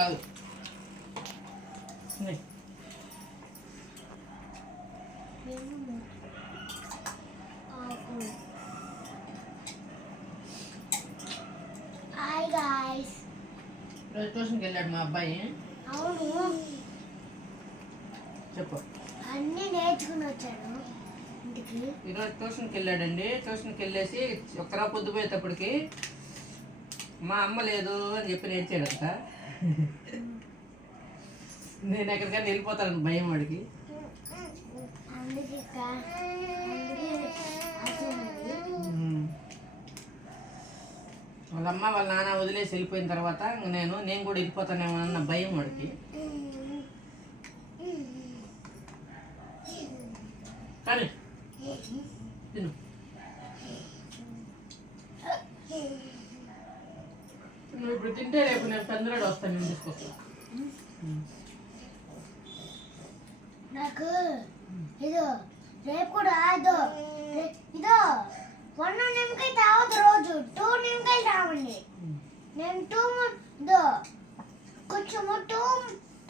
కాదు. ఇన్ని. Hi guys ఈరోజు ట్యూషన్కి వెళ్ళాడు మా అబ్బాయి. అవును. చెప్పు. అన్నీ నేర్చుకుని వచ్చాను ఇంటికి. ఈరోజు ట్యూషన్కి వెళ్ళాడండి. ట్యూషన్కి వెళ్ళేసి ఒక్కరా పొద్దుపోయేటప్పటికి మా అమ్మ లేదు అని చెప్పి నేర్చాడంట. నేను ఎక్కడికైనా వెళ్ళిపోతాను భయం వాడికి. వాళ్ళ అమ్మ వాళ్ళ నాన్న వదిలేసి వెళ్ళిపోయిన తర్వాత నేను నేను కూడా వెళ్ళిపోతానేమో అన్న భయం వాడికి. కానీ తిను. నువ్వు ఇప్పుడు తింటే రేపు నేను పెందరాడు వస్తాను నేను తీసుకొస్తా. నాకు ఇదో రేపు కూడా ఇదో ఇదో వన్ నిమ్మకాయ తాగదు రోజు టూ నిమ్మకాయలు తాగండి. నేను టూ ఇదో కొంచెము టూ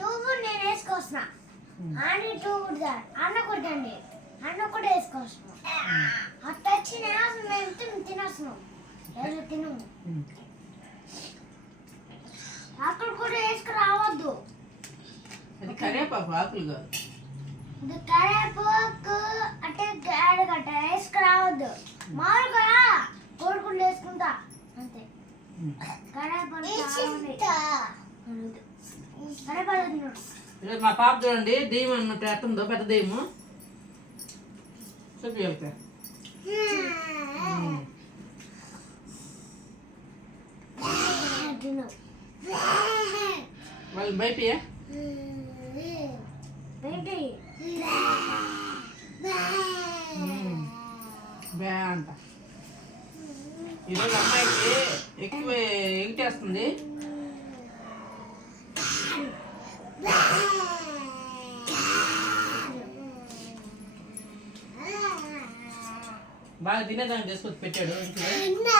టూ నేను వేసుకొస్తున్నా అని టూ కూడా అన్న కొట్టండి అన్న కూడా వేసుకొస్తున్నాం అట్ట వచ్చి నేను మేము తిని తినేస్తున్నాం. లేదు అక్కడ కూడా వేసుకురావద్దు. అది కరేపాకు ఆకులు కాదు. ఇది కరేపాకు అంటే మామూలుగా వేసుకుంటా అంతే. మా పాప చూడండి దెయ్యం అన్నట్టు ఎట్టుందో పెద్ద దెయ్యము చెప్పి తిను. వాళ్ళు ఏంటి బ్యా అంట. ఈరోజు అమ్మాయికి ఎక్కువ ఎగిటేస్తుంది బాగా తినేదాన్ని తీసుకొచ్చి పెట్టాడు. ఇంట్లో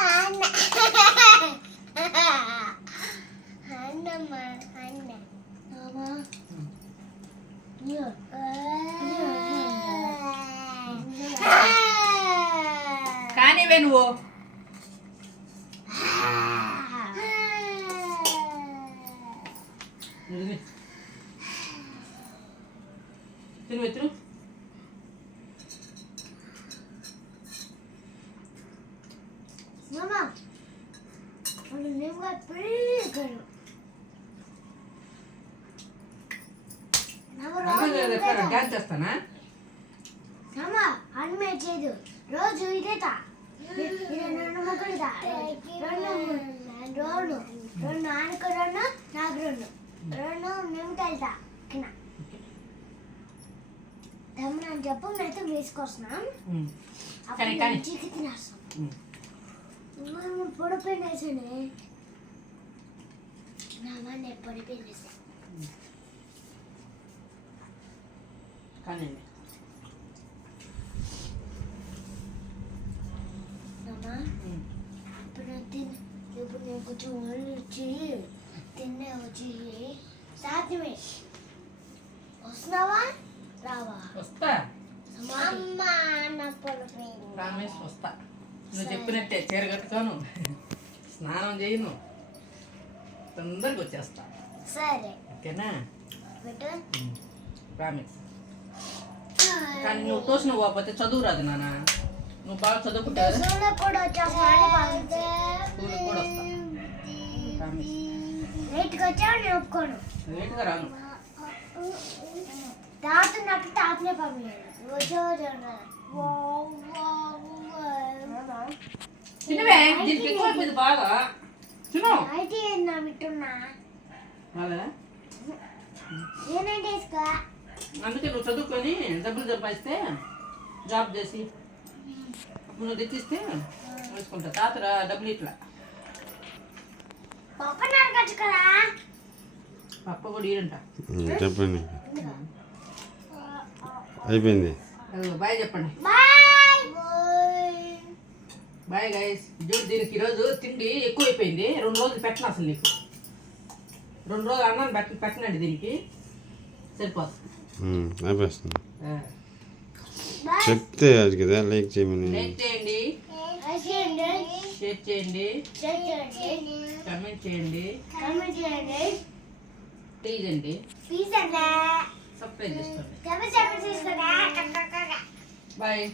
అన్నమ్మ అన్న అమ్మా కానివే నువ్వు ఇది తిను తిను Mamma, har du nu varit brygger? Dance చేస్తానా? అమ్మ అన్మే చేయదు రోజు రెండు ముగ్గురుదా రెండు రెండు రెండు ఆయనకు రెండు నాకు రెండు రెండు నిమ్మకాయలుదా కింద తమ్ముడు చెప్పు మేత వేసుకొస్తున్నాం. అప్పుడు తినేస్తాం. మనం పొడిపోయిన వేసానే? నా మన పొడిపోయిన ఉమ్. ఇప్పుడు నేను కొంచెం వచ్చి తిన్నే వచ్చి సాధ్యమే వస్తున్నావా రావా వస్తా అమ్మ ప్రామిస్ వస్తా నువ్వు చెప్పినట్టే చీర కట్టుకోను స్నానం చేయను తొందరగా వచ్చేస్తా సరే ఓకేనా ప్రామిస్ కానీ నువ్వు తోసిన పోకపోతే చదువు రాదు నాన్న. నువ్వు బాగా చదువుకుంటావు కూడా వస్తా. లేట్గా రాను. దీనికి బాగా. అయితే నా అందుకే నువ్వు చదువుకొని డబ్బులు సంపాదిస్తే జాబ్ చేసి అప్పుడు నువ్వు తెచ్చిస్తే వేసుకుంటా. తాత డబ్బులు ఇట్లా. పప్పు కూడా చెప్పండి. అయిపోయింది. బాయ్ చెప్పండి. బాయ్ గైస్ దీనికి ఈరోజు తిండి ఎక్కువైపోయింది. రెండు రోజులు పెట్టను అసలు నీకు. రెండు రోజులు అన్నం పెట్టి పెట్టనండి దీనికి. సరిపోతుంది. అయిపోతుంది. చెప్తే అది కదా లైక్ చేయమని. లైక్ చేయండి. చేయండి షేర్ చేయండి. షేర్ చేయండి కమెంట్ చేయండి. కామెంట్ చేయండి ప్లీజ్ అండి. ప్లీజ్ సబ్స్క్రైబ్ చేసుకోండి. బాయ్.